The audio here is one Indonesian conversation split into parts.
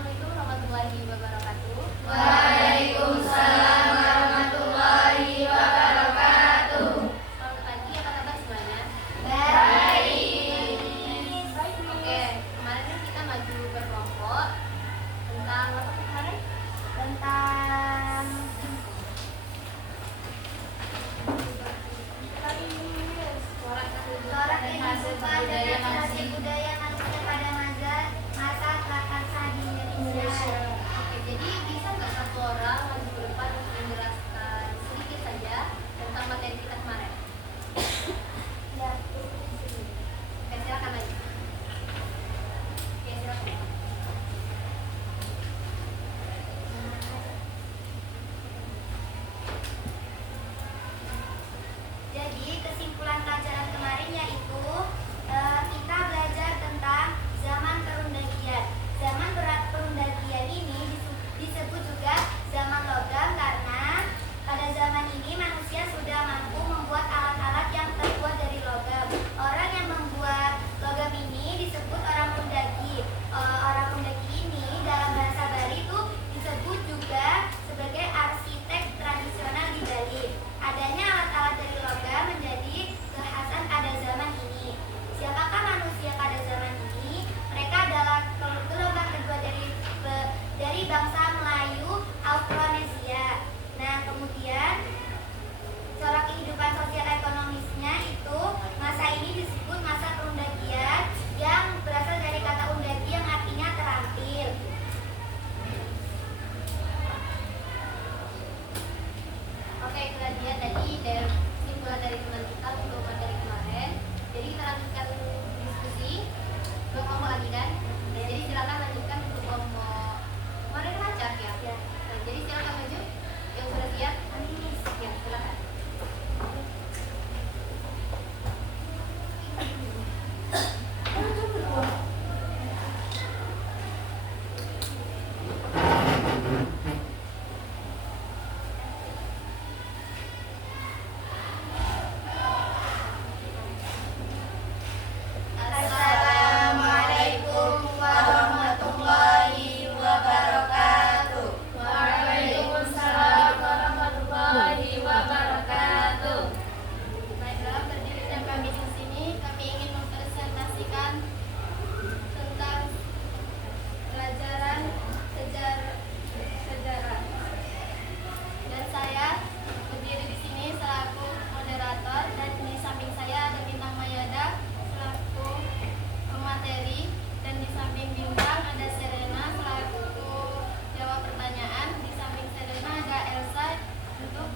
Assalamualaikum warahmatullahi wabarakatuh. Waalaikumsalam warahmatullahi wabarakatuh. Selamat pagi, apa kabar semuanya? Baik. Oke, kemarin kan kita maju berkelompok tentang apa kemarin? Tentang corak kehidupan dan hasil budaya manusia pada masa prakarsa di Indonesia. Oke, jadi bisa nggak satu orang maju ke depan untuk menjelaskan sedikit saja tentang materi kita kemarin? Ya. Oke, silakan lagi. Oke, silakan. Jadi kesimpulan pelajaran kemarin yaitu kita belajar tentang zaman perundagian. Zaman perundagian ini disebut juga zaman logam karena pada zaman ini manusia sudah mampu membuat alat-alat yang terbuat dari logam. Orang yang membuat logam ini disebut orang rundagi. Orang rundagi ini dalam bahasa Bali itu disebut juga sebagai arsitek tradisional di Bali. Adanya alat-alat dari logam menjadi kekhasan pada zaman ini. Siapakah manusia pada zaman ini? Mereka adalah gelombang kedua dari bangsa Melayu Austronesia. Nah, kemudian corak kehidupan sosial ekonomisnya itu masa ini disebut masa perundagian yang berasal dari kata undagi yang artinya terampil. Oke, itu tadi ya tadi dari kesimpulan dari teman kita untuk materi kemarin. Jadi kita lanjutkan diskusi. Untuk kelompok lagi kan? Nah, jadi silakan lanjutkan untuk kelompok kemarin lancar ya. Nah, jadi silakan maju. Yang sudah siap? Ya, silakan. Assalamualaikum warahmatullahi wabarakatuh. Waalaikumsalam warahmatullahi wabarakatuh. Baiklah, berdiri kami di sini, kami ingin mempresentasikan tentang pelajaran sejarah. Dan saya berdiri di sini selaku moderator, dan di samping saya ada Bintang Mayada selaku pemateri, dan di samping Bintang ada Serena selaku jawab pertanyaan. Di samping Serena ada Elsa untuk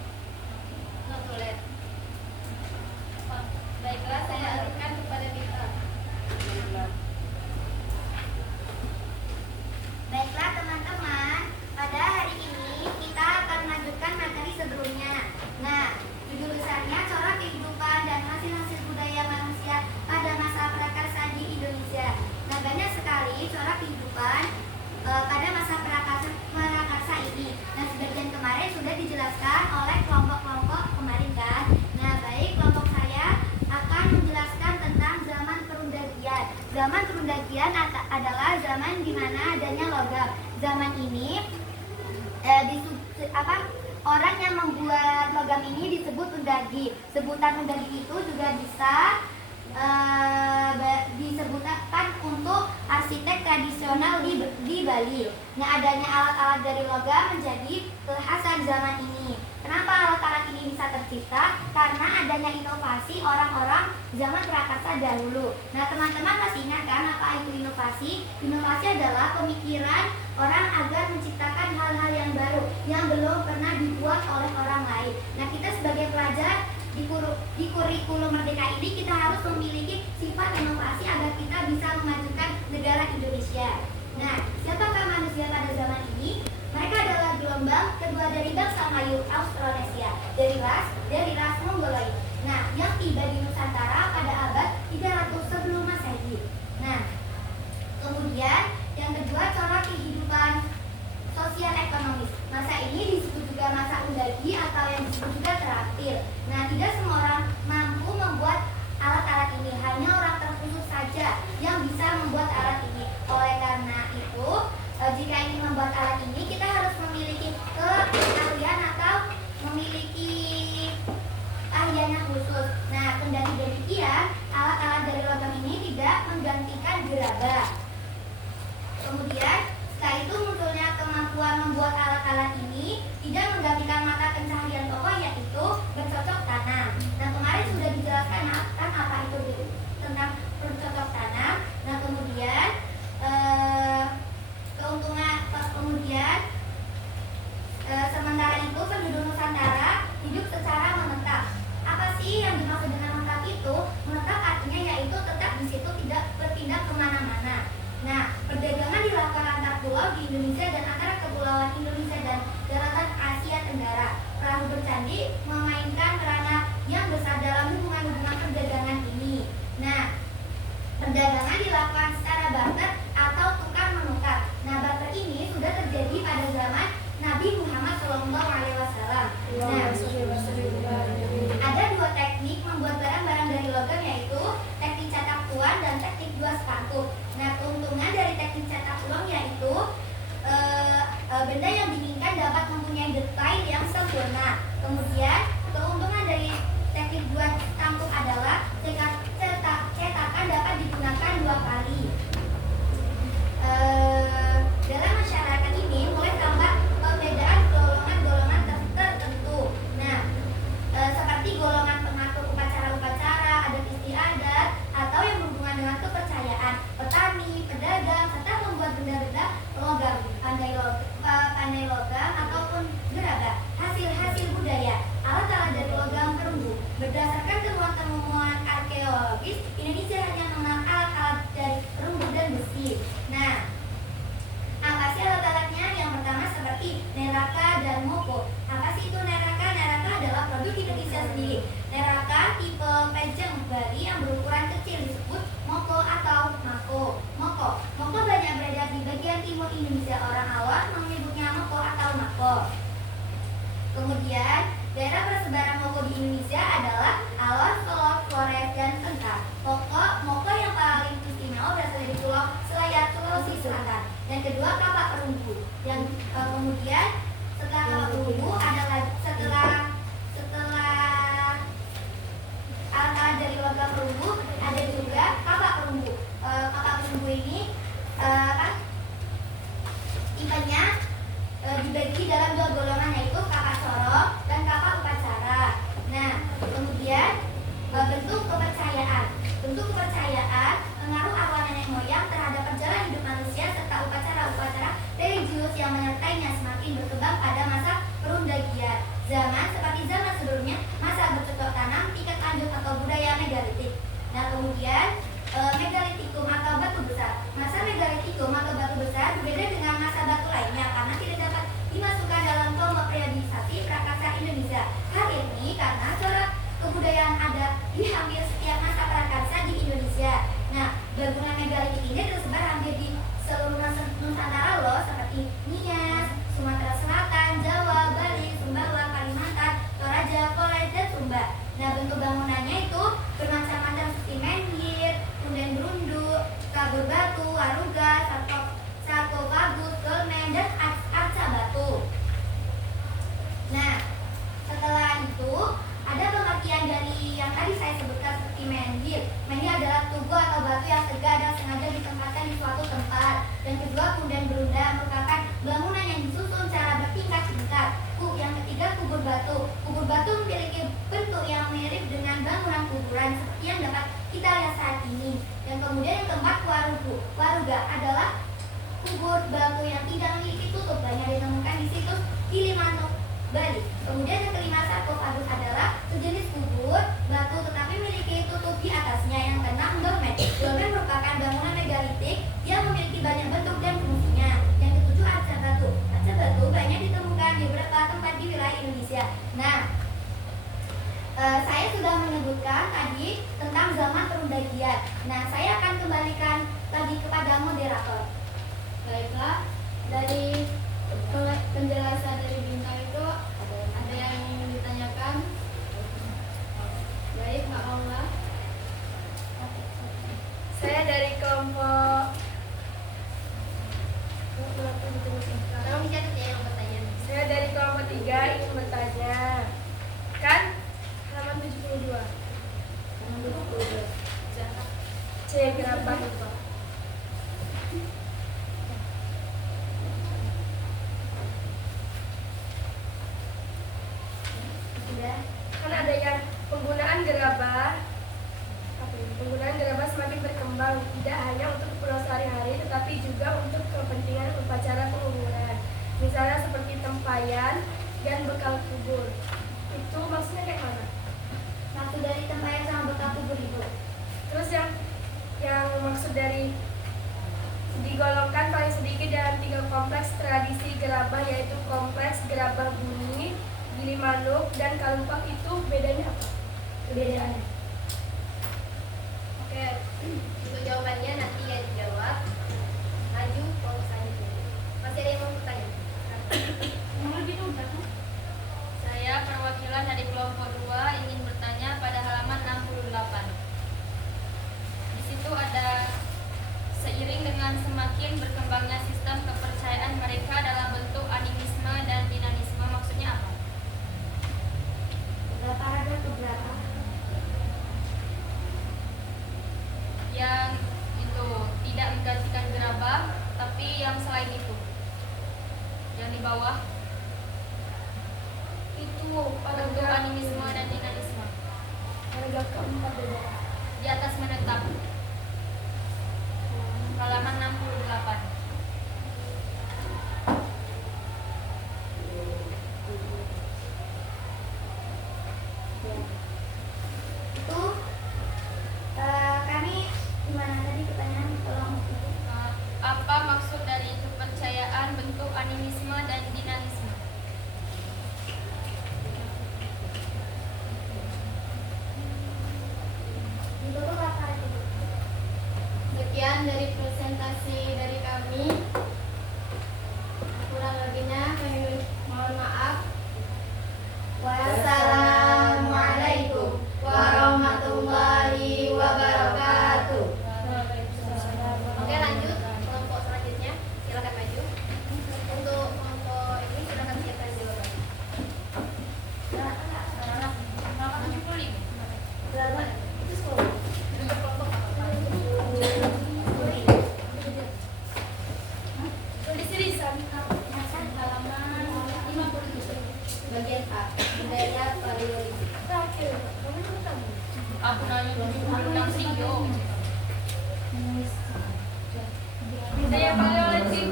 notulen. Baiklah, saya alihkan kepada Bintang. Baiklah teman-teman, pada hari ini kita akan melanjutkan materi sebelumnya. Nah, judul besarnya corak kehidupan dan hasil-hasil budaya manusia pada masa prakarsa di Indonesia. Nah, banyak sekali corak kehidupan pada masa prakarsa ini. Nah, sebagian kemarin sudah dijelaskan oleh kelompok-kelompok kemarin kan. Nah, baik, kelompok saya akan menjelaskan tentang zaman perundagian. Zaman perundagian adalah zaman di mana adanya logam. Zaman ini orang yang membuat logam ini disebut undagi. Sebutan undagi itu juga bisa disebutkan untuk arsitek tradisional di Bali. Nah, adanya alat-alat dari logam menjadi kekhasan zaman ini. Kenapa alat-alat ini bisa tercipta? Karena adanya inovasi orang-orang zaman prakarsa dahulu. Nah, teman-teman masih ingat kan apa itu inovasi? Inovasi adalah pemikiran orang agar menciptakan hal-hal yang baru yang belum pernah dibuat oleh orang lain. Nah, kita sebagai pelajar di kurikulum Merdeka ini kita harus memiliki sifat inovasi agar kita bisa memajukan negara Indonesia. Nah, siapakah manusia pada zaman ini? Mereka adalah gelombang kedua dari bangsa Melayu Austronesia, dari ras Mongoloid. Nah, yang tiba di Nusantara pada abad 300 sebelum Masehi. Nah, kemudian yang kedua corak kehidupan sosial ekonomis. Masa ini disebut juga masa undagi atau yang disebut juga terakhir. Nah, tidak semua orang mampu membuat alat-alat ini, hanya orang terkhusus saja yang bisa membuat alat ini. Oleh karena itu, jika ingin membuat alat ini kita harus memiliki keahlian atau memiliki keahliannya khusus. Nah, kendali demikian, alat-alat dari logam ini tidak menggantikan gerabah. Kemudian, setelah itu munculnya kemampuan membuat alat-alat ini tidak menggantikan mata pencaharian pokok, yaitu bercocok tanam. Nah, kemarin sudah dijelaskan kan apa itu tentang bercocok tanam. Nah, kemudian sementara itu penduduk Nusantara hidup secara menetap. Apa sih yang dimaksud dengan menetap itu? Menetap artinya yaitu tetap di situ, tidak berpindah kemana-mana. Nah, perdagangan dilakukan antar pulau di Indonesia dan antara kepulauan Indonesia dan daratan Asia Tenggara. Perahu bercandi memainkan peranan yang besar dalam hubungan-hubungan perdagangan ini. Nah, perdagangan dilakukan secara barter atau tukar menukar. Nah, barter ini sudah terjadi pada zaman Nabi Muhammad SAW. Nah, ada dua teknik membuat barang-barang dari logam, yaitu teknik cetak tuan dan teknik dua sepatu. Nah, keuntungan dari teknik cetak ulang yaitu benda yang diinginkan dapat mempunyai detail yang sempurna. Kemudian keuntungan dari teknik dua tampuk adalah cetakan dapat digunakan dua kali. Dalam masyarakat ini mulai tampak perbedaan golongan-golongan tertentu. Nah, seperti golongan pengatur upacara-upacara, adat istiadat, atau yang berhubungan dengan kepercayaan, petani, pedagang, serta membuat benda-benda logam, pandai logam ataupun gerabah. Hasil-hasil budaya, alat-alat dari logam perunggu. Berdasarkan temuan-temuan arkeologis, Indonesia hanya mengenal alat-alat dari perunggu dan besi. Nah, apa sih alat-alatnya? Yang pertama seperti neraka dan moko. Apa sih itu neraka? Neraka adalah produk Indonesia sendiri. Neraka tipe pejeng Bali yang berukuran kecil disebut moko atau mako. Moko banyak beredar di bagian timur Indonesia. Orang awam menyebutnya moko atau mako. Kemudian daerah persebaran moko di Indonesia adalah Alor, Solok, Flores, dan Sengkar. Moko yang paling istimewa berasal dari Pulau Selayar, Sulawesi Selatan. Dan kedua kapak perunggu. Yang kemudian setelah kapak perunggu adalah setelah alat-alat dari logam perunggu ada juga kapak perunggu. Kapak perunggu ini tipenya dibagi dalam dua golongan, yaitu kapak sorok dan kapak upacara. Nah, kemudian bentuk kepercayaan. Bentuk kepercayaan pengaruh arwah nenek moyang terhadap perjalanan hidup manusia serta upacara-upacara religius yang menyertainya semakin berkembang pada masa perundagian. Seperti zaman sebelumnya, masa bercocok tanam, tingkat lanjut atau budaya megalitik. Nah, kemudian megalitikum atau batu besar. Masa megalitikum atau batu besar berbeda dengan masa batu lainnya karena tidak dapat dimasukkan dalam kelompok periodisasi prakasa Indonesia. Hal ini karena corak kebudayaan ada di hampir setiap masa prakarsa di Indonesia. Nah, bangunan megalitik ini tersebar hampir di seluruh Nusantara loh, seperti Nias, Sumatera Selatan, Jawa, Bali, Sumbawa, Kalimantan, Toraja, Kolej, dan Sumba. Nah, bentuk bangunannya itu bermacam-macam seperti menhir, punden berundu, kabur batu, aruga, sarkofagus, dolmen, dan arca batu. Nah, setelah itu ada pengertian dari yang tadi saya sebutkan seperti menhir. Menhir adalah tugu atau batu yang tegak dan sengaja ditempatkan di suatu tempat. Dan kedua, punden berunda merupakan bangunan yang disusun secara bertingkat-tingkat. Yang ketiga, kubur batu. Kubur batu memiliki bentuk yang mirip dengan bangunan kuburan seperti yang dapat kita lihat saat ini. Dan kemudian yang keempat, waruga adalah kubur batu yang tidak memiliki tutup, banyak ditemukan di situs Gilimanuk, Bali. Kemudian yang kelima, sarkofagus adalah sejenis kubur batu tetapi memiliki tutup di atasnya. Yang keenam, dolmen. Dolmen merupakan bangunan megalitik yang memiliki banyak bentuk dan fungsinya. Yang ketujuh, arca batu. Arca batu banyak ditemukan di beberapa tempat di wilayah Indonesia. Nah, saya sudah menyebutkan tadi tentang zaman perundagian. Nah, saya akan kembalikan lagi kepada moderator. Baiklah, dari penjelasan dari Bintang itu ada yang ingin ditanyakan? Baik, Mbak Aula. Saya dari kelompok Tolong dicatat ya yang pertanyaan. Saya dari kelompok 3 ingin bertanya. Kan halaman 72. C gerabah itu. Sudah. Kan ada yang penggunaan gerabah. Penggunaan gerabah semakin berkembang, tidak hanya untuk keperluan sehari-hari, tetapi juga untuk kepentingan upacara penguburan. Misalnya seperti tempayan dan bekal kubur. Itu maksudnya kayak mana? Maksud dari tempayan sama bekal kubur Ibu. Terus yang maksud dari digolongkan paling sedikit dalam 3 kompleks tradisi gerabah, yaitu kompleks gerabah Buni, Gilimanuk, dan Kalumpak, itu bedanya apa? Perbedaannya. Oke, untuk jawabannya nanti ya dijawab. Maju kelompok selanjutnya. Masih ada yang mau bertanya? Saya perwakilan dari kelompok 2 ingin bertanya pada halaman 68. Di situ ada seiring dengan semakin berkembangnya sistem kepercayaan mereka dalam bentuk animisme dan dinamisme, maksudnya apa? Paragraf keberapa? Yang itu tidak menggantikan gerabah, tapi yang selain itu, yang di bawah Itu bentuk paragraf animisme dan dinamisme, paragraf keempat beda. di atas menetap, halaman 68. Itu kami gimana tadi pertanyaan tolong itu. Apa maksud dari kepercayaan bentuk animisme dan dinamisme? Itu tuh apa itu? Sekian dari presentasi dari kami. Kurang lebihnya kami mohon maaf. Wassalamualaikum warahmatullahi wabarakatuh. Oke, lanjut kelompok selanjutnya. Silakan maju. Untuk kelompok ini silakan siapkan jawaban. Halaman 75. Berapa? Itu 10. Untuk kelompok apa? Di sini Halaman 57. Bagian A, budaya paleolitik. terakhir. Kamu pertama. Aku nanya 76 sih, yo. Budaya paleolitik.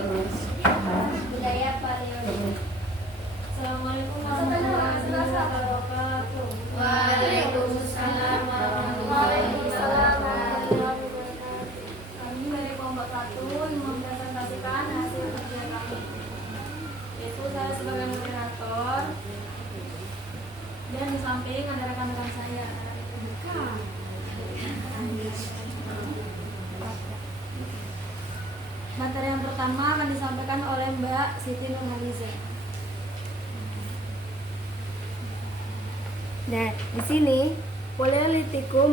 Budaya paleolitik. Assalamualaikum warahmatullahi wabarakatuh. Waalaikumsalam warahmatullahi wabarakatuh. Kami dari kelompok 1 ingin mempresentasikan hasil kerja kami. Yaitu saya sebagai moderator dan di samping ada rekan-rekan saya. Materi yang pertama akan disampaikan oleh Mbak Siti Nurhaliza. Nah, di sini Paleolitikum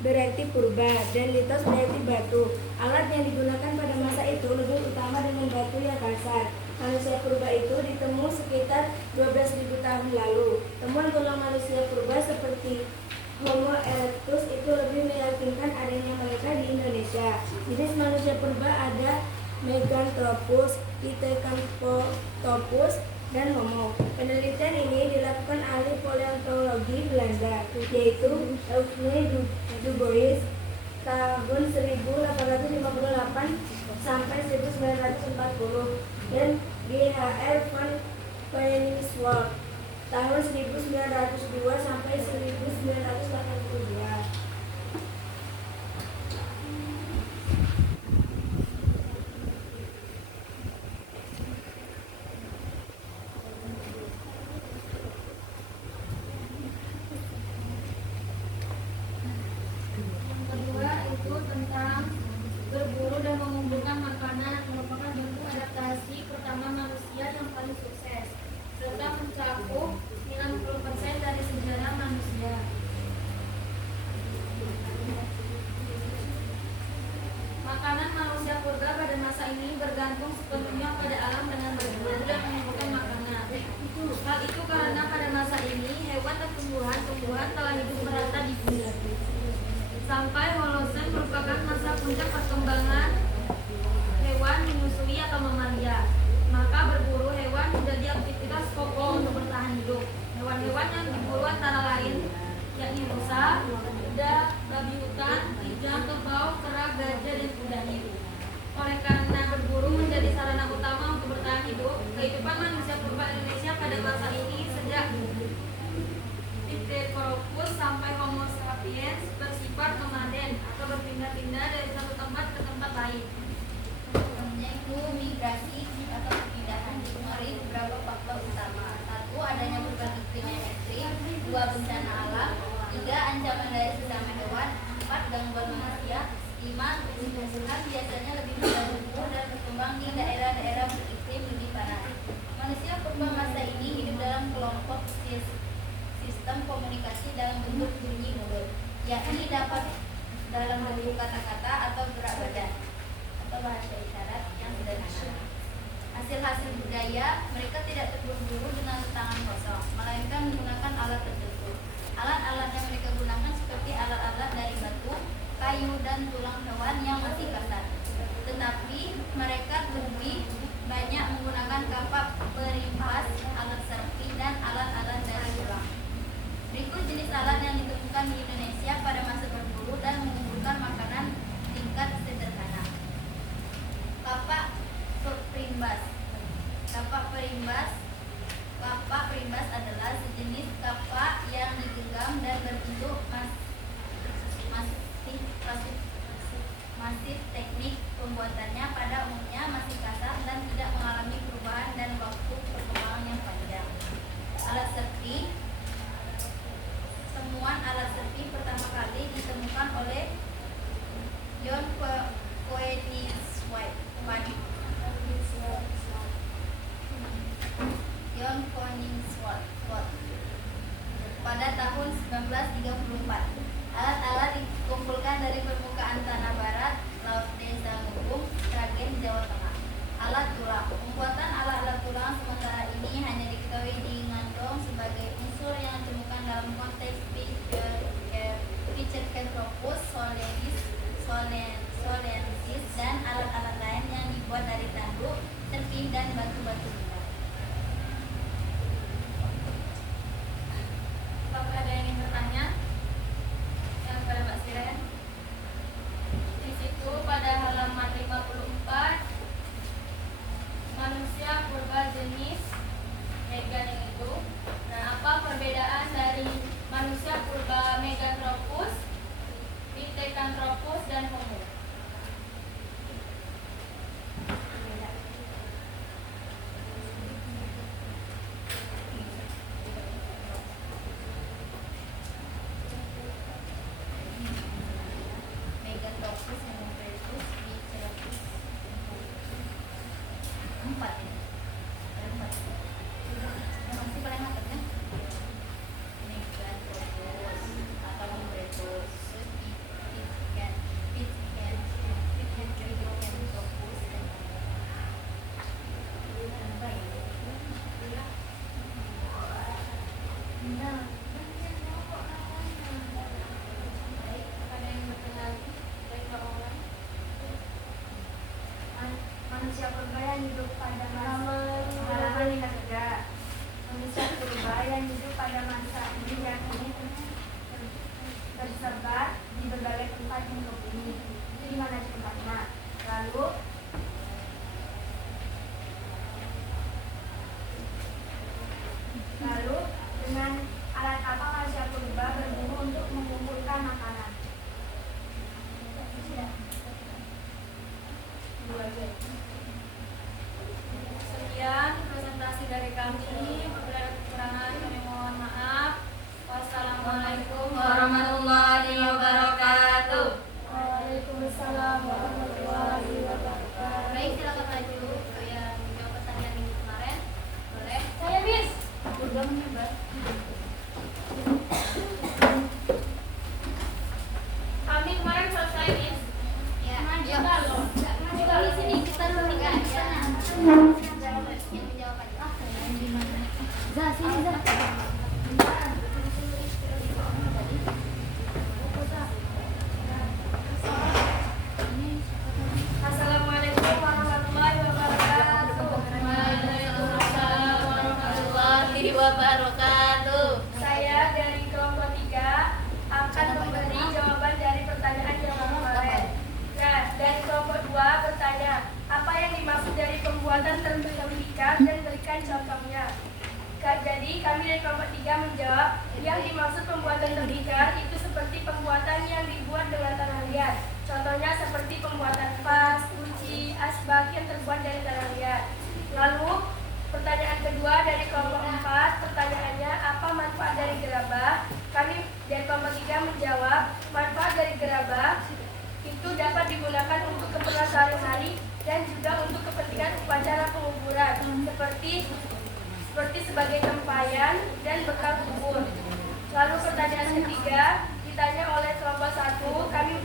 berarti purba dan litos berarti batu. Alat yang digunakan pada masa itu lebih utama dengan batu yang kasar. Manusia purba itu ditemu sekitar 12.000 tahun lalu. Temuan tulang manusia purba seperti Homo erectus itu lebih meyakinkan adanya mereka di Indonesia. Jenis manusia purba ada Meganthropus, Pithecanthropus, dan Homo. Penelitian ini dilakukan ahli paleontologi Belanda, yaitu Eugene Dubois tahun 1858 sampai 1940 dan G.H.R. van Peningswoldt tahun 1902 sampai 1982. Kedua itu tentang berburu dan mengumpulkan makanan merupakan bentuk adaptasi pertama manusia yang paling sukses serta mencakup 90% dari sejarah manusia. kata-kata atau gerak badan atau bahasa isyarat yang sederhana. Hasil-hasil budaya, mereka tidak terburu-buru dengan tangan kosong, melainkan menggunakan alat tertentu. Alat-alat yang mereka gunakan seperti alat-alat dari batu, kayu, dan tulang hewan yang masih kasar. Tetapi mereka lebih banyak menggunakan kapak perimpas, alat serpi, dan alat-alat dari tulang. Berikut jenis alat yang ditemukan di Indonesia pada masa berburu dan mengumpulkan makanan tingkat sederhana. Kapak perimbas. Kapak perimbas adalah sejenis kapak yang digenggam dan berbentuk masif. Teknik pembuatannya pada umumnya masih kasar dan tidak mengalami perubahan dan waktu perkembangan yang panjang. Alat serpi. Temuan alat serpi pertama kali ditemukan oleh John Koenigswald pada tahun 1934. Alat-alat dikumpulkan dari permukaan tanah barat, laut desa Ngubung, Sragen, Jawa Tengah. Alat tulang. Pembuatan alat-alat tulang sementara ini hanya diketahui di Ngandong sebagai unsur yang ditemukan dalam konteks Pithecanthropus solensis dan alat-alat lain yang dibuat dari tanduk, serpi, dan batu-batu liar. Apakah ada yang ingin bertanya? Yang pada Mbak Siren? Di situ pada halaman 54, manusia purba jenis Meganing itu. Nah, apa perbedaan dari manusia purba Meganthropus, Pithecanthropus, dan Homo? Meganthropus, Homo erectus, Pithecanthropus. Empat ya? Ada empat. Yang pasti paling atas kan? Meganthropus atau Homo erectus, Pithecanthropus, dan apa ya? Baik, ada yang bertanya lagi? Baik, Mbak Owen. Manusia purba yang hidup pada manusia purba yang hidup pada masa ini yang ini tersebar di berbagai tempat di muka bumi. Itu di mana tempatnya? Lalu dengan alat apa manusia purba berburu untuk mengumpulkan makanan? Sekian presentasi dari kami. Bila ada kekurangan kami mohon maaf. Wassalamualaikum warahmatullahi wabarakatuh. Waalaikumsalam warahmatullahi wabarakatuh. Baik, silakan maju yang menjawab pertanyaan minggu kemarin. Boleh? Saya Miss. Udah menyebar. Kami kemarin selesai Miss. Ya, yuk. Di sini kita dulu Enggak, di ya. sana. Yang menjawab aja. Sini, Zah. Assalamualaikum warahmatullahi wabarakatuh. Waalaikumsalam warahmatullahi wabarakatuh. Saya dari kelompok 3 akan memberi jawaban dari pertanyaan yang kemarin. Nah, dari kelompok 2 bertanya, apa yang dimaksud dari pembuatan terbentuk ikan dan berikan contohnya. Jadi kami dari kelompok 3 menjawab, yang dimaksud pembuatan ikan itu seperti pembuatan yang dibuat dengan tanah liat. Contohnya seperti pembuatan vas, kunci, asbak yang terbuat dari tanah liat. Lalu pertanyaan kedua dari kelompok 4, pertanyaannya apa manfaat dari gerabah? Kami dari kelompok 3 menjawab, manfaat dari gerabah itu dapat digunakan untuk keperluan sehari-hari dan juga untuk kepentingan upacara penguburan seperti sebagai tempayan dan bekal kubur. Lalu pertanyaan ketiga ditanya oleh kelompok 1, kami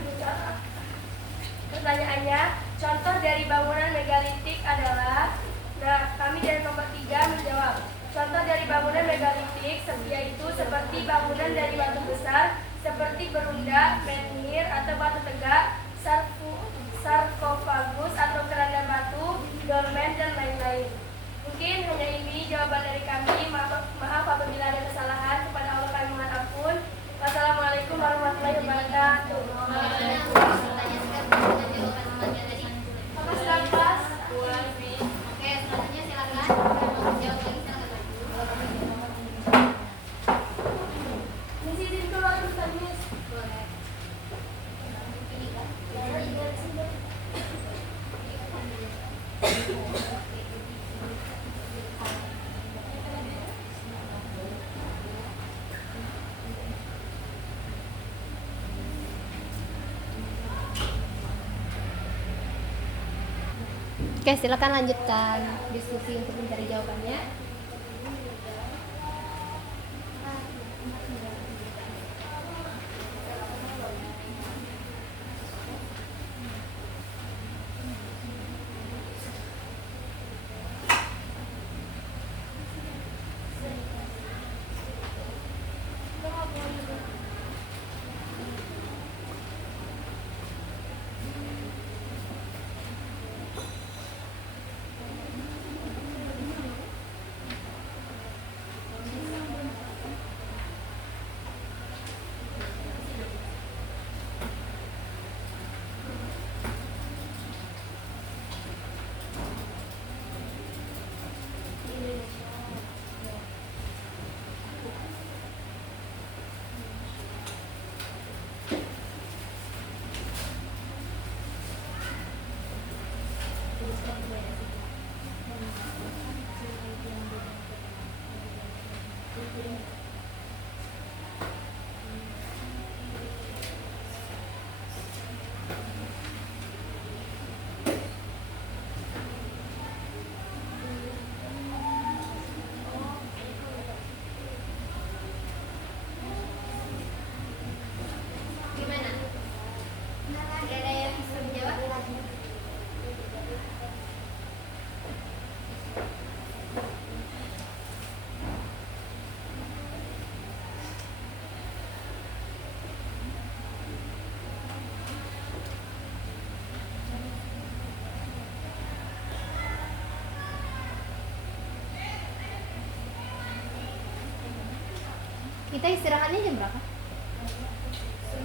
Pertanyaannya, contoh dari bangunan megalitik adalah. Nah, kami dari nomor 3 menjawab. Contoh dari bangunan megalitik yaitu seperti bangunan dari batu besar, seperti berunda, menhir atau batu tegak, sarkofagus atau keranda batu, dolmen, dan lain-lain. Mungkin hanya ini jawaban dari kami. Maaf apabila ada kesalahan. Kepada Allah kami mohon ampun. Wassalamualaikum warahmatullahi wabarakatuh. Silakan kelas. Oke, selanjutnya silakan. Jawab lagi, silakan. Miss izin keluar bentar, Miss. Boleh. Oke, silakan lanjutkan diskusi untuk mencari jawabannya. Gimana? Tidak ada yang bisa menjawab? Kita istirahatnya jam berapa?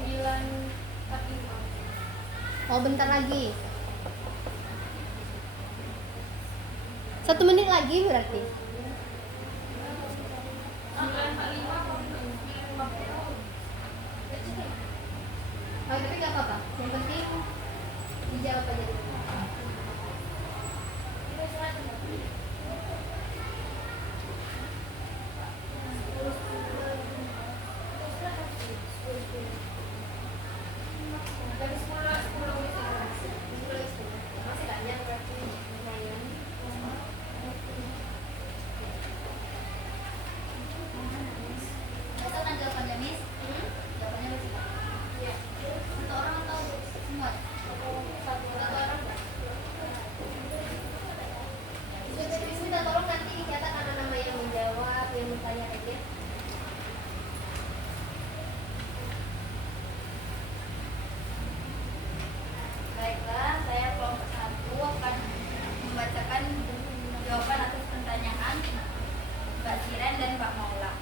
9.45. Oh, bentar lagi. 1 menit lagi berarti. Oh, tapi gak apa-apa. Yang penting dijawab aja. Baiklah, saya kelompok 1 akan membacakan jawaban atas pertanyaan Mbak Siren dan Pak Maula.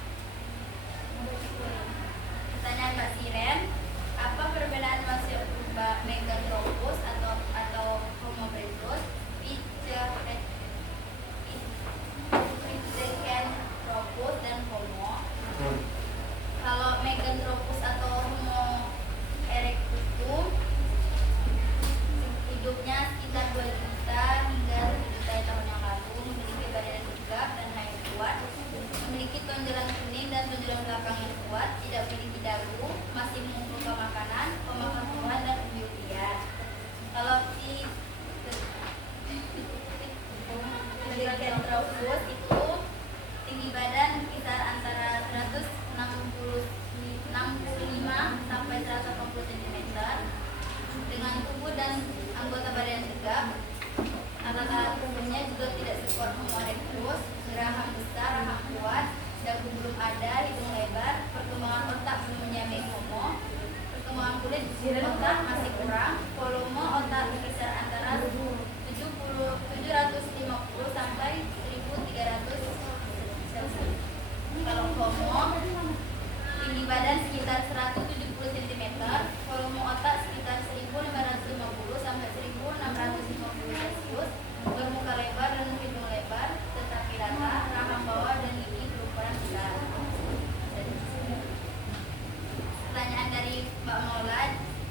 Pertanyaan Mbak Siren, apa perbedaan masuk Meganthropus atau Homo erectus, Pithecanthropus dan Homo? Kalau Meganthropus atau Homo erectus itu hidupnya sekitar 2 juta hingga 1 juta tahun yang lalu, memiliki badan tegap dan hayat kuat, memiliki tonjolan kuning dan tonjolan belakang yang kuat, tidak memiliki dagu, masih mengumpulkan makanan, pemakan buah dan umbi-umbian. Kalau Pithecanthropus itu tinggi badan sekitar antara 165 sampai 180 cm, dengan tubuh dan anggota badan tegak. Alat-alat tubuhnya juga tidak sekuat Homo erectus, geraham besar, rahang kuat, dagu belum ada, hidung lebar, perkembangan otak belum menyamai Homo, perkembangan kulit otak masih kurang, volume otak berkisar antara 750 sampai 1300 cc. Kalau Homo, tinggi badan sekitar 170 cm, volume otak sekitar 1550 sampai 1650 Celcius, bermuka lebar dan hidung lebar, tetapi rata, rahang bawah dan gigi berukuran besar. Pertanyaan dari Mbak Maula,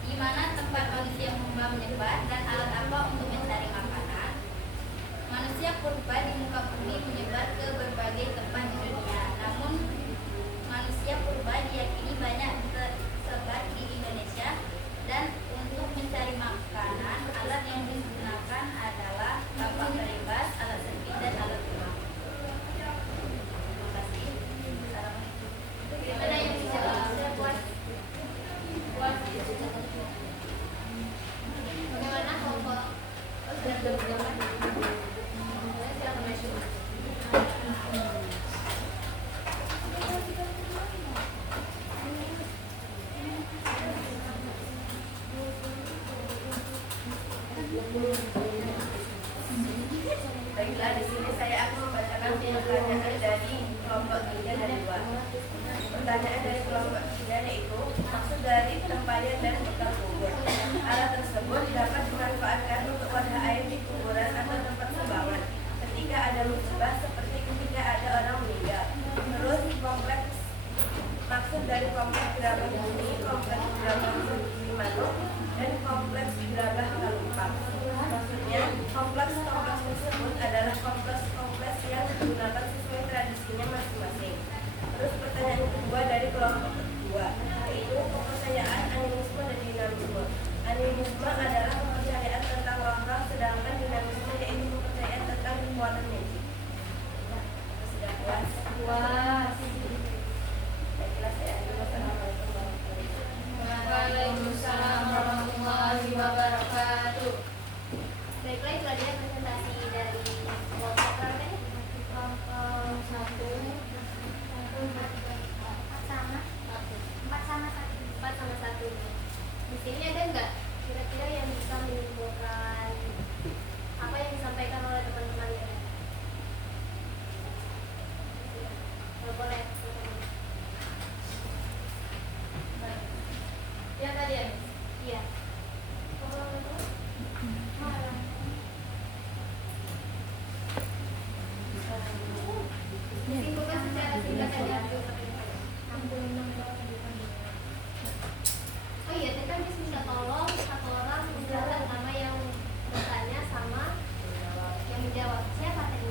di mana tempat manusia purba menyebar dan alat apa untuk mencari makanan? Manusia purba di muka bumi menyebar ke berbagai tempat di dunia. Namun manusia purba diyakini banyak tersebar di Indonesia, dan untuk mencari makanan alat yang digunakan adalah kapak keribas, alat sempit, dan alat rumah. Terima kasih. Bagaimana yang dijawab? Bagaimana kelompok? Baiklah, di sini saya akan membacakan pertanyaan dari kelompok 3 dan 2. Pertanyaan dari kelompok 3 yaitu, maksud dari tempayan dan bekal kubur. Alat tersebut dapat dimanfaatkan untuk wadah air di kuburan atau tempat sumbangan ketika ada musibah, seperti ketika ada orang meninggal. Terus kompleks, maksud dari kompleks gerabah bumi, kompleks gerabah Gilimanuk, dan kompleks gerabah Halumpang. Maksudnya, kompleks tersebut adalah kompleks yang digunakan sesuai tradisinya masing-masing. Terus pertanyaan kedua dari kelompok kedua, yaitu kepercayaan animisme dan dinamisme. Animisme adalah kepercayaan tentang roh-roh, sedangkan dinamisme yaitu kepercayaan tentang kekuatan magic. Sudah puas? Puas. Baiklah, saya akhiri. Waalaikumsalam warahmatullahi wabarakatuh. Baiklah, itu adalah presentasi dari kelompok berapa? Kelompok 4 sama 1. Di sini ada nggak kira-kira yang bisa menyimpulkan apa yang disampaikan oleh teman-teman ya? Boleh. Ya tadi ya? Iya. Simpulkan secara singkat saja. Oh iya, tadi kan bisa minta tolong satu orang menjelaskan nama yang bertanya sama yang menjawab. Siapa tadi?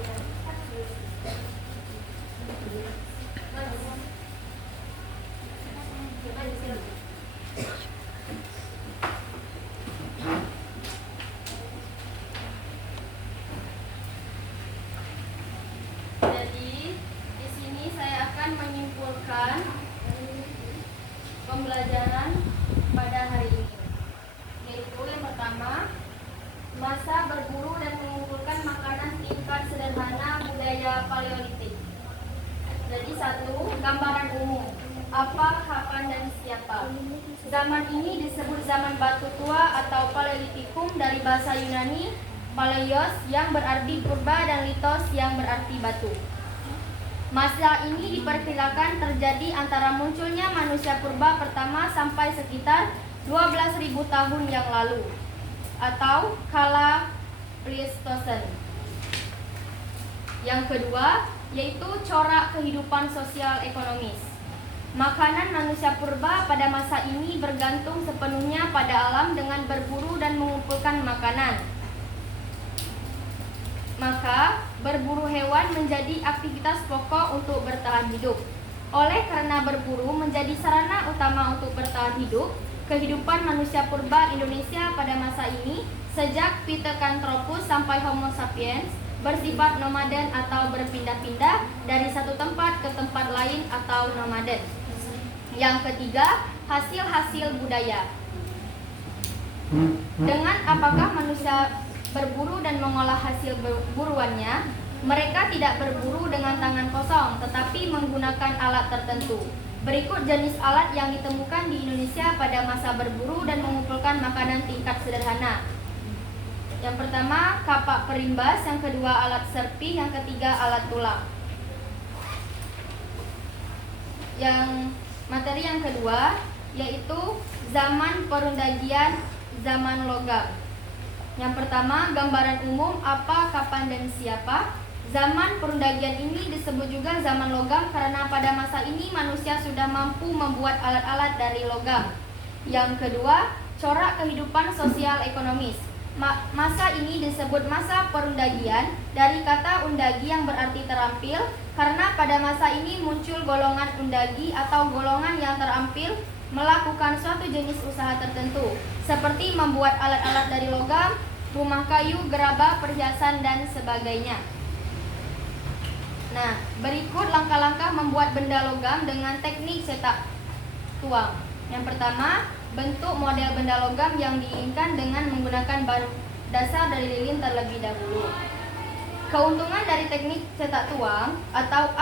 Jadi di sini saya akan menyimpulkan pembelajaran pada hari ini, yaitu yang pertama, masa berburu dan mengumpulkan makanan tingkat sederhana budaya Paleolitik. Jadi 1, gambaran umum, apa, kapan, dan siapa. Zaman ini disebut zaman batu tua atau Paleolitikum dari bahasa Yunani Paleios yang berarti purba dan litos yang berarti batu. Masa ini diperkirakan terjadi antara munculnya manusia purba pertama sampai sekitar 12.000 tahun yang lalu atau kala Pleistosen. Yang kedua, yaitu corak kehidupan sosial ekonomis. Makanan manusia purba pada masa ini bergantung sepenuhnya pada alam dengan berburu dan mengumpulkan makanan. Maka, berburu hewan menjadi aktivitas pokok untuk bertahan hidup. Oleh karena berburu menjadi sarana utama untuk bertahan hidup, kehidupan manusia purba Indonesia pada masa ini, sejak Pithecanthropus sampai Homo sapiens, bersifat nomaden atau berpindah-pindah dari satu tempat ke tempat lain atau nomaden. Yang ketiga, hasil-hasil budaya. Dengan apakah manusia berburu dan mengolah hasil buruannya? Mereka tidak berburu dengan tangan kosong, tetapi menggunakan alat tertentu. Berikut jenis alat yang ditemukan di Indonesia pada masa berburu dan mengumpulkan makanan tingkat sederhana. Yang pertama, kapak perimbas, yang kedua alat serpi, yang ketiga alat tulang. Yang materi yang kedua yaitu zaman perundagian zaman logam. Yang pertama, gambaran umum apa, kapan, dan siapa. Zaman perundagian ini disebut juga zaman logam karena pada masa ini manusia sudah mampu membuat alat-alat dari logam. Yang kedua, corak kehidupan sosial ekonomis. Masa ini disebut masa perundagian dari kata undagi yang berarti terampil, karena pada masa ini muncul golongan undagi atau golongan yang terampil melakukan suatu jenis usaha tertentu, seperti membuat alat-alat dari logam, rumah kayu, gerabah, perhiasan, dan sebagainya. Nah, berikut langkah-langkah membuat benda logam dengan teknik cetak tuang. Yang pertama, bentuk model benda logam yang diinginkan dengan menggunakan bahan dasar dari lilin terlebih dahulu. Keuntungan dari teknik cetak tuang atau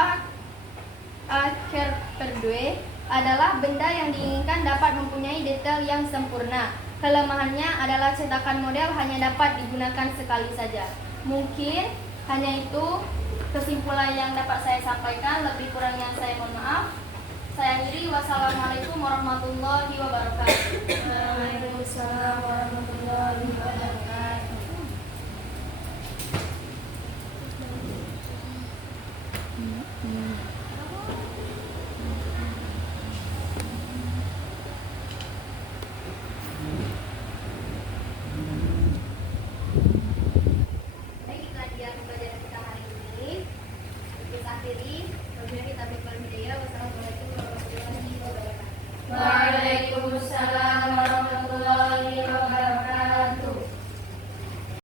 Aker-Perdue adalah benda yang diinginkan dapat mempunyai detail yang sempurna. Kelemahannya adalah cetakan model hanya dapat digunakan sekali saja. Mungkin hanya itu kesimpulan yang dapat saya sampaikan. Lebih kurangnya saya mohon maaf. Saya akhiri. Wassalamualaikum warahmatullahi wabarakatuh. Waalaikumsalam warahmatullahi wabarakatuh.